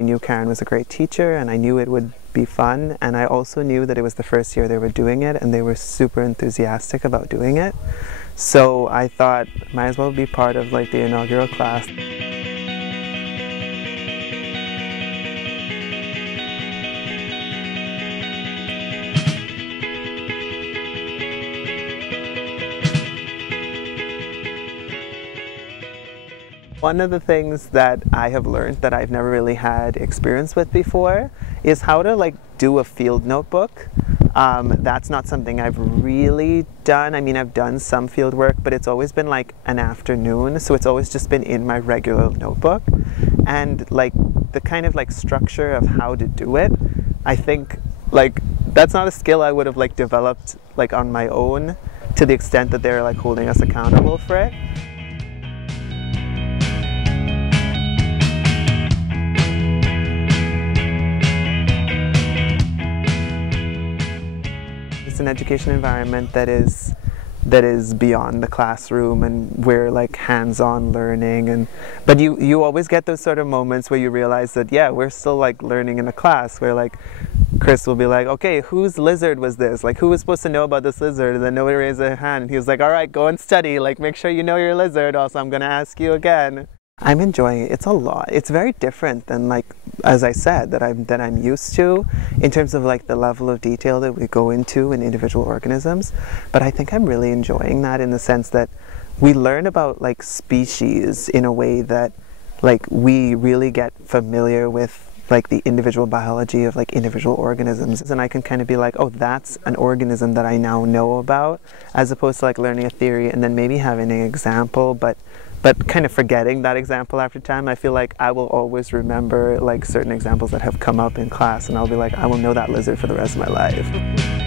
I knew Karen was a great teacher and I knew it would be fun, and I also knew that it was the first year they were doing it and they were super enthusiastic about doing it. So I thought might as well be part of like the inaugural class. One of the things that I have learned that I've never really had experience with before is how to like do a field notebook. That's not something I've really done. I mean, I've done some field work, but it's always been like an afternoon, so it's always just been in my regular notebook. And like the kind of like structure of how to do it, I think like that's not a skill I would have like developed like on my own to the extent that they're like holding us accountable for it. An education environment that is beyond the classroom, and we're like hands-on learning, but you always get those sort of moments where you realize that yeah, we're still like learning in a class where like Chris will be like, okay, whose lizard was this? Like, who was supposed to know about this lizard? And then nobody raised their hand and he was like, all right, go and study, like make sure you know your lizard, also I'm gonna ask you again. I'm enjoying it. It's a lot. It's very different than, like, as I said, that I'm used to in terms of like the level of detail that we go into in individual organisms. But I think I'm really enjoying that in the sense that we learn about like species in a way that like we really get familiar with like the individual biology of like individual organisms, and I can kind of be like, oh, that's an organism that I now know about, as opposed to like learning a theory and then maybe having an example, but kind of forgetting that example after time. I feel like I will always remember like certain examples that have come up in class, and I'll be like, I will know that lizard for the rest of my life.